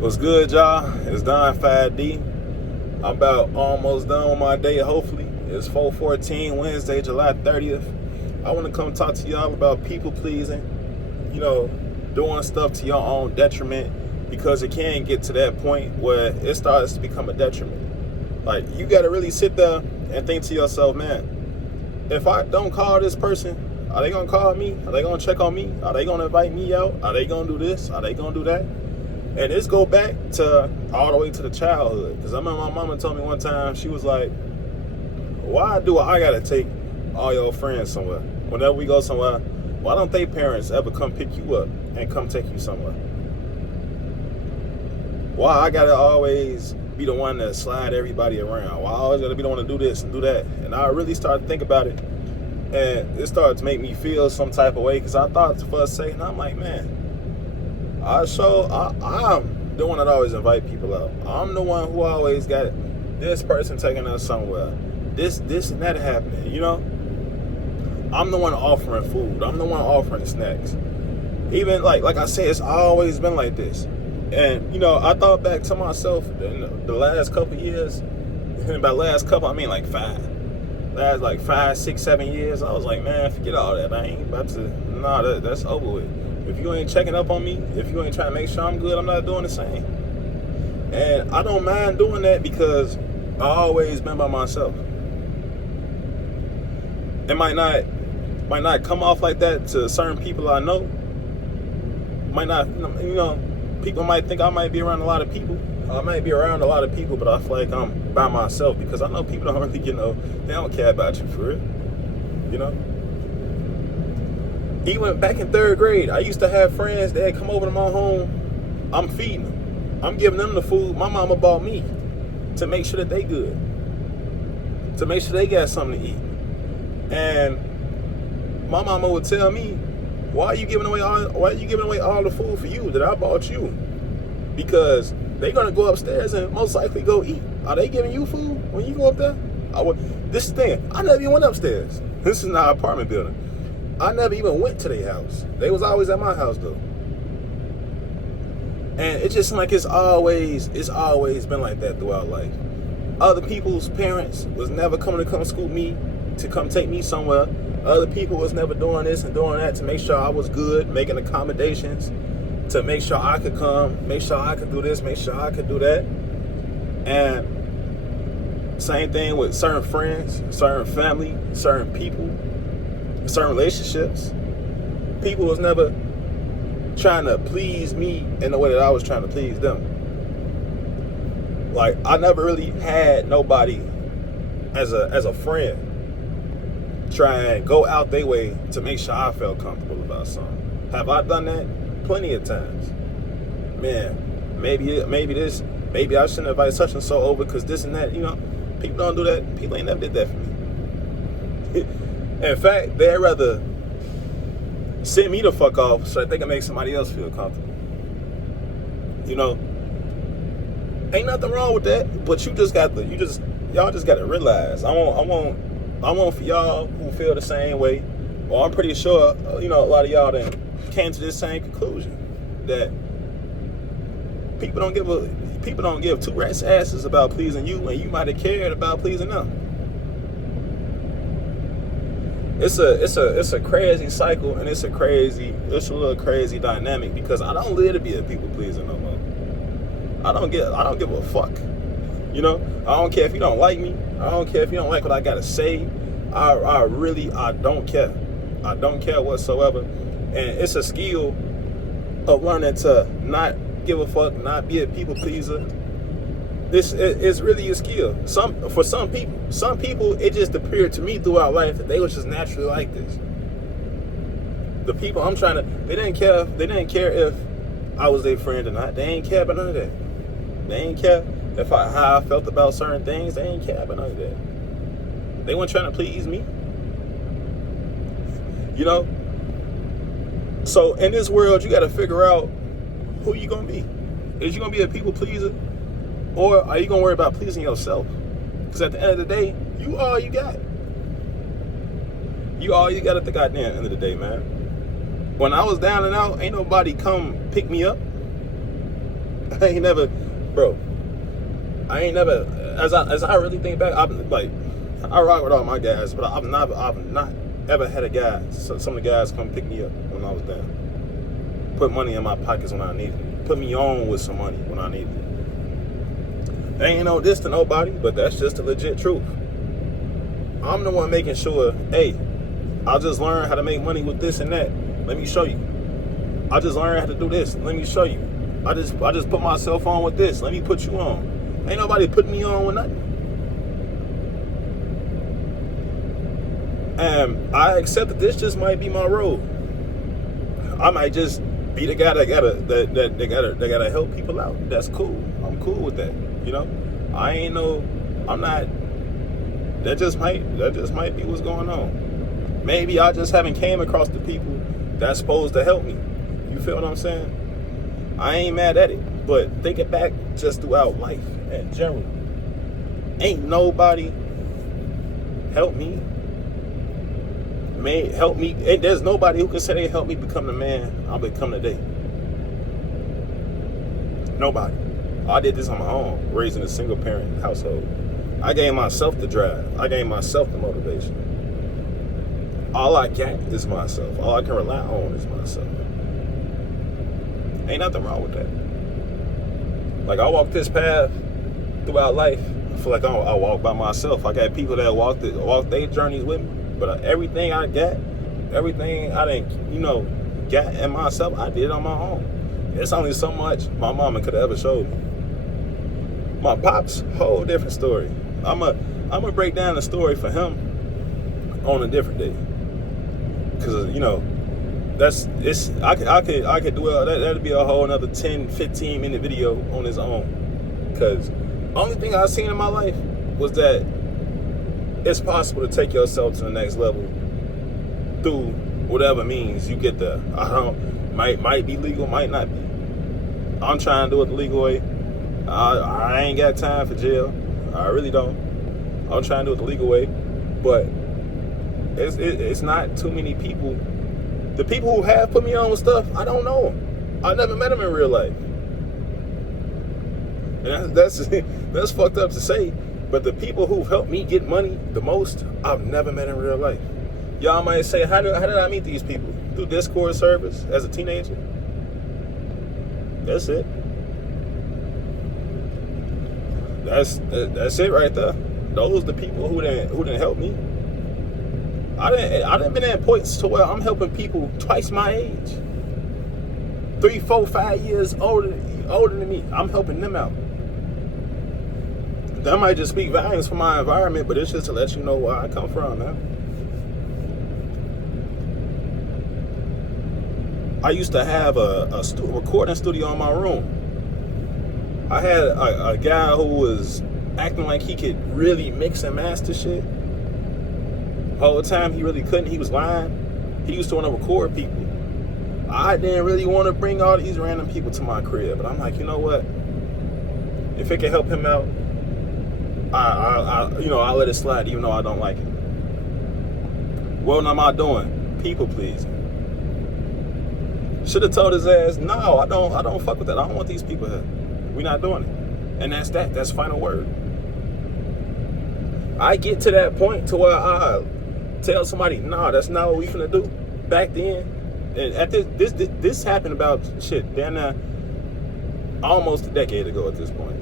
What's good, y'all? It's Don 5D. I'm about almost done with my day, hopefully. It's 4:14, Wednesday, July 30th. I want to come talk to y'all about people pleasing, doing stuff to your own detriment, because it can get to that point where it starts to become a detriment. Like, you got to really sit there and think to yourself, man, if I don't call this person, are they going to call me? Are they going to check on me? Are they going to invite me out? Are they going to do this? Are they going to do that? And this go back to all the way to the childhood. Because I remember my mama told me one time, she was like, why do I gotta take all your friends somewhere? Whenever we go somewhere, why don't they parents ever come pick you up and come take you somewhere? Why I gotta always be the one that slide everybody around? Why I always gotta be the one to do this and do that? And I really started to think about it, and it started to make me feel some type of way, because I thought for a second, I'm like, man, I'm the one that always invite people out. I'm the one who always got this person taking us somewhere. This and that happening, I'm the one offering food. I'm the one offering snacks. Even like I said, it's always been like this. And, I thought back to myself in the last couple of years. And by last couple, I mean like 5. Last like 5, 6, 7 years. I was like, man, forget all that. I ain't about to, that's over with. If you ain't checking up on me, if you ain't trying to make sure I'm good, I'm not doing the same. And I don't mind doing that, because I always been by myself. It might not come off like that to certain people I know. Might not, people might think I might be around a lot of people. I might be around a lot of people, but I feel like I'm by myself, because I know people don't really, they don't care about you for real, Even back in 3rd grade, I used to have friends that come over to my home. I'm feeding them. I'm giving them the food my mama bought me, to make sure that they good, to make sure they got something to eat. And my mama would tell me, why are you giving away all the food for you that I bought you? Because they're gonna go upstairs and most likely go eat. Are they giving you food when you go up there? This is the thing. I never even went upstairs. This is not an apartment building. I never even went to their house. They was always at my house though. And it just seemed like it's always been like that throughout life. Other people's parents was never coming to come scoop me, to come take me somewhere. Other people was never doing this and doing that to make sure I was good, making accommodations, to make sure I could come, make sure I could do this, make sure I could do that. And same thing with certain friends, certain family, certain people, certain relationships. People was never trying to please me in the way that I was trying to please them. Like, I never really had nobody as a friend try and go out their way to make sure I felt comfortable about something. Have I done that? Plenty of times. Man, maybe I shouldn't invite such and so over because this and that. People don't do that. People ain't never did that for me. In fact, they'd rather send me the fuck off so that they can make somebody else feel comfortable. Ain't nothing wrong with that, but y'all just gotta realize. I want for y'all who feel the same way. Well, I'm pretty sure, a lot of y'all then came to this same conclusion, that people don't give two rats asses about pleasing you, and you might have cared about pleasing them. It's a crazy cycle, and it's a little crazy dynamic, because I don't live to be a people pleaser no more. I don't give a fuck. I don't care if you don't like me. I don't care if you don't like what I gotta say. I really don't care. I don't care whatsoever. And it's a skill of learning to not give a fuck, not be a people pleaser. This is really a skill. For some people, it just appeared to me throughout life that they was just naturally like this. The people they didn't care if I was their friend or not. They ain't care about none of that. They ain't care how I felt about certain things. They ain't care about none of that. They weren't trying to please me. So in this world, you got to figure out who you gonna be. Is you gonna be a people pleaser, or are you gonna worry about pleasing yourself? Because at the end of the day, you all you got. You all you got at the goddamn end of the day, man. When I was down and out, ain't nobody come pick me up. I ain't never, bro. I ain't never. As I really think back, I rock with all my guys, but I've not ever had a guy. So some of the guys come pick me up when I was down, put money in my pockets when I needed it, put me on with some money when I needed it. They ain't no this to nobody, but that's just the legit truth. I'm the one making sure, hey, I just learned how to make money with this and that. Let me show you. I just learned how to do this. Let me show you. I just put myself on with this. Let me put you on. Ain't nobody putting me on with nothing. And I accept that this just might be my role. I might just be the guy that gotta help people out. That's cool. I'm cool with that. You know, I'm not. That just might be what's going on. Maybe I just haven't came across the people that's supposed to help me. You feel what I'm saying? I ain't mad at it, but thinking back just throughout life in general, ain't nobody help me. Help me. There's nobody who can say they helped me become the man I become today. Nobody. I did this on my own, raising a single parent household. I gave myself the drive. I gave myself the motivation. All I got is myself. All I can rely on is myself. Ain't nothing wrong with that. Like, I walk this path throughout life. I feel like I walk by myself. I got people that walk their journeys with me. But everything I got, everything I didn't, got in myself, I did on my own. It's only so much my mama could have ever showed me. My pops, whole different story. I'm a break down the story for him on a different day. Cause I could do that'd be a whole another 10, 15 minute video on its own. Cause only thing I've seen in my life was that it's possible to take yourself to the next level through whatever means you get there. Might be legal, might not be. I'm trying to do it the legal way. I ain't got time for jail. I really don't. I'm trying to do it the legal way, but it's not too many people. The people who have put me on with stuff, I don't know them. I never met them in real life, and that's fucked up to say. But the people who've helped me get money the most, I've never met in real life. Y'all might say, how did I meet these people? Through Discord service as a teenager. That's it. That's it right there. Those the people who didn't help me. I didn't been at points to where I'm helping people twice my age, 3, 4, 5 years older than me. I'm helping them out. That might just speak volumes for my environment, but it's just to let you know where I come from, man. I used to have a recording studio in my room. I had a guy who was acting like he could really mix and master shit. All the time he really couldn't. He was lying. He used to want to record people. I didn't really want to bring all these random people to my crib, but I'm like, you know what? If it can help him out, I'll let it slide, even though I don't like it. What am I doing? People pleasing. Should have told his ass, no, I don't fuck with that. I don't want these people here. We're not doing it. And that's final word. I get to that point to where I tell somebody, nah, that's not what we finna do. Back then, and at this happened about almost a decade ago at this point.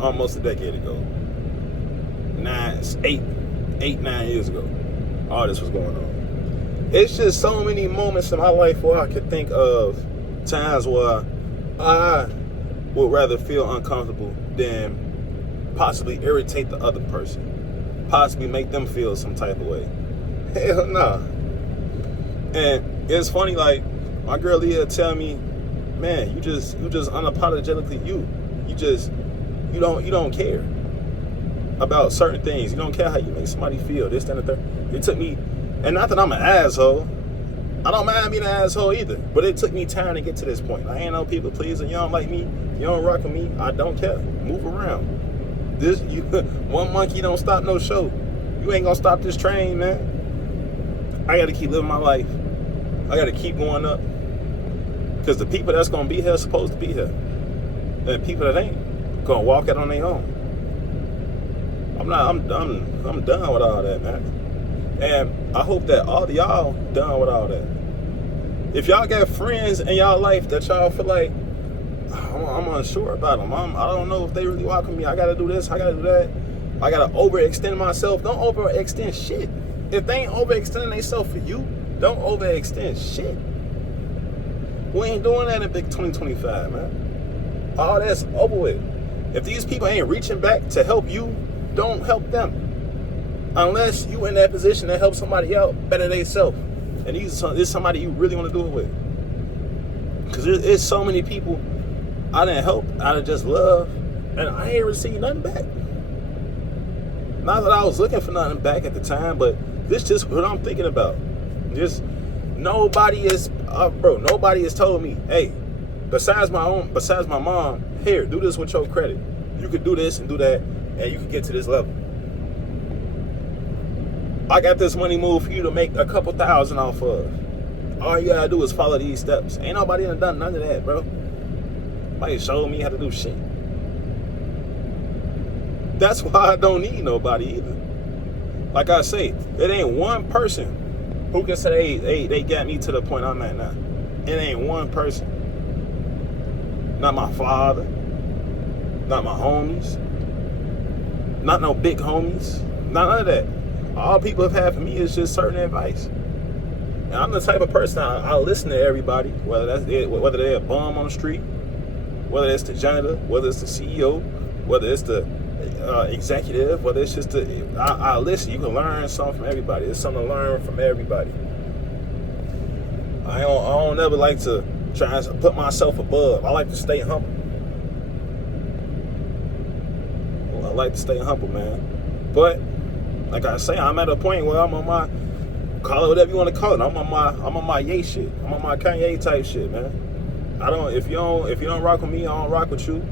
Almost a decade ago. 9 years ago. All this was going on. It's just so many moments in my life where I could think of times where I would rather feel uncomfortable than possibly irritate the other person, possibly make them feel some type of way. Hell nah. And it's funny, like my girl Leah tell me, man, you just unapologetically you. You don't care about certain things. You don't care how you make somebody feel. This, that, and the third. It took me, and not that I'm an asshole. I don't mind being an asshole either. But it took me time to get to this point. I ain't no people pleasing. You don't like me. You don't rock with me. I don't care. Move around. One monkey don't stop no show. You ain't gonna stop this train, man. I gotta keep living my life. I gotta keep going up. Because the people that's gonna be here are supposed to be here. And people that ain't gonna walk out on their own. I'm done with all that, man. And I hope that all of y'all done with all that. If y'all got friends in y'all life that y'all feel like, I'm unsure about them. I don't know if they really welcome me. I gotta do this, I gotta do that. I gotta overextend myself. Don't overextend shit. If they ain't overextending themselves for you, don't overextend shit. We ain't doing that in big 2025, man. All that's over with. If these people ain't reaching back to help you, don't help them. Unless you in that position to help somebody out better themselves. And this is somebody you really want to do it with. Because there's so many people I didn't help out of just love, and I ain't received nothing back. Not that I was looking for nothing back at the time, but this just what I'm thinking about. Just nobody has told me, hey, besides my mom, here, do this with your credit. You could do this and do that, and you can get to this level. I got this money move for you to make a couple thousand off of. All you gotta do is follow these steps. Ain't nobody done none of that, bro. Nobody showed me how to do shit. That's why I don't need nobody either. Like I say, it ain't one person who can say, hey, they got me to the point I'm at now. It ain't one person. Not my father. Not my homies. Not no big homies. None of that. All people have had for me is just certain advice. And I'm the type of person I listen to everybody, whether they're a bum on the street, whether it's the janitor, whether it's the CEO, whether it's the executive, whether it's just I listen. You can learn something from everybody. There's something to learn from everybody. I don't ever like to try to put myself above. I like to stay humble. I like to stay humble, man. But like I say, I'm at a point where I'm on my, call it whatever you want to call it. I'm on my Ye shit. I'm on my Kanye type shit, man. If you don't rock with me, I don't rock with you.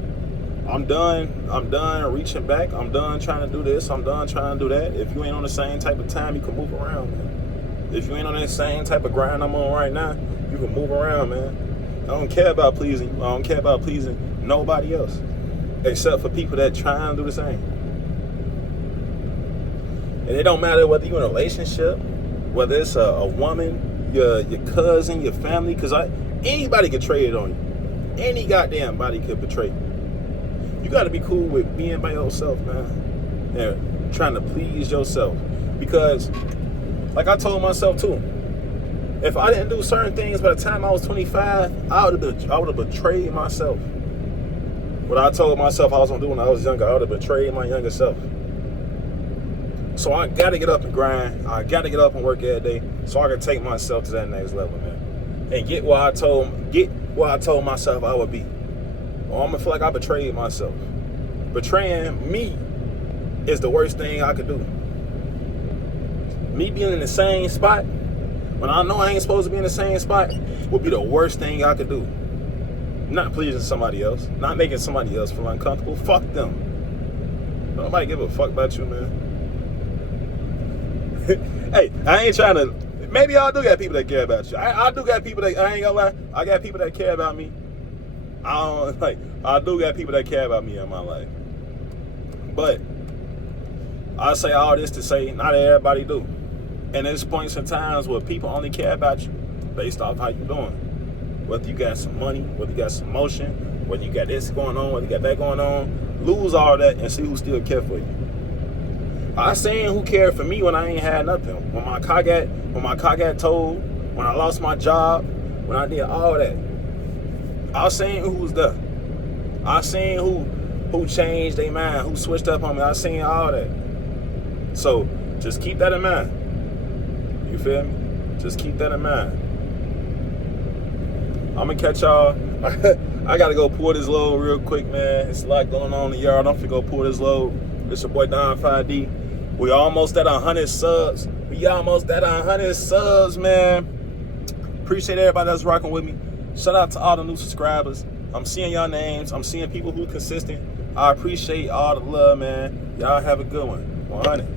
I'm done reaching back. I'm done trying to do this. I'm done trying to do that. If you ain't on the same type of time, you can move around, man. If you ain't on that same type of grind I'm on right now, you can move around, man. I don't care about pleasing you. I don't care about pleasing nobody else, except for people that try and do the same. And it don't matter whether you're in a relationship, whether it's a woman, your cousin, your family, because anybody could trade it on you. Any goddamn body could betray you. You got to be cool with being by yourself, man, and trying to please yourself. Because, like I told myself too, if I didn't do certain things by the time I was 25, I would have betrayed myself. What I told myself I was gonna do when I was younger, I would have betrayed my younger self. So I gotta get up and grind. I gotta get up and work every day so I can take myself to that next level, man, and get where I told myself I would be. Or I'm gonna feel like I betrayed myself. Betraying me is the worst thing I could do. Me being in the same spot when I know I ain't supposed to be in the same spot would be the worst thing I could do. Not pleasing somebody else, not making somebody else feel uncomfortable. Fuck them. Nobody give a fuck about you, man. Hey, I ain't trying to. Maybe I do got people that care about you. I do got people that, I ain't gonna lie, I got people that care about me. I do got people that care about me in my life. But I say all this to say not everybody do. And there's points and times where people only care about you based off how you doing. Whether you got some money, whether you got some motion, whether you got this going on, whether you got that going on. Lose all that and see who still care for you. I seen who cared for me when I ain't had nothing. When my car got towed, when I lost my job, when I did all that. I seen who was there. I seen who changed their mind, who switched up on me. I seen all that. So just keep that in mind. You feel me? Just keep that in mind. I'm gonna catch y'all. I gotta go pull this load real quick, man. It's a lot going on in the yard. I'm finna go pull this load. It's your boy Don 5D. We almost at 100 subs. Man. Appreciate everybody that's rocking with me. Shout out to all the new subscribers. I'm seeing y'all names. I'm seeing people who consistent. I appreciate all the love, man. Y'all have a good one. 100.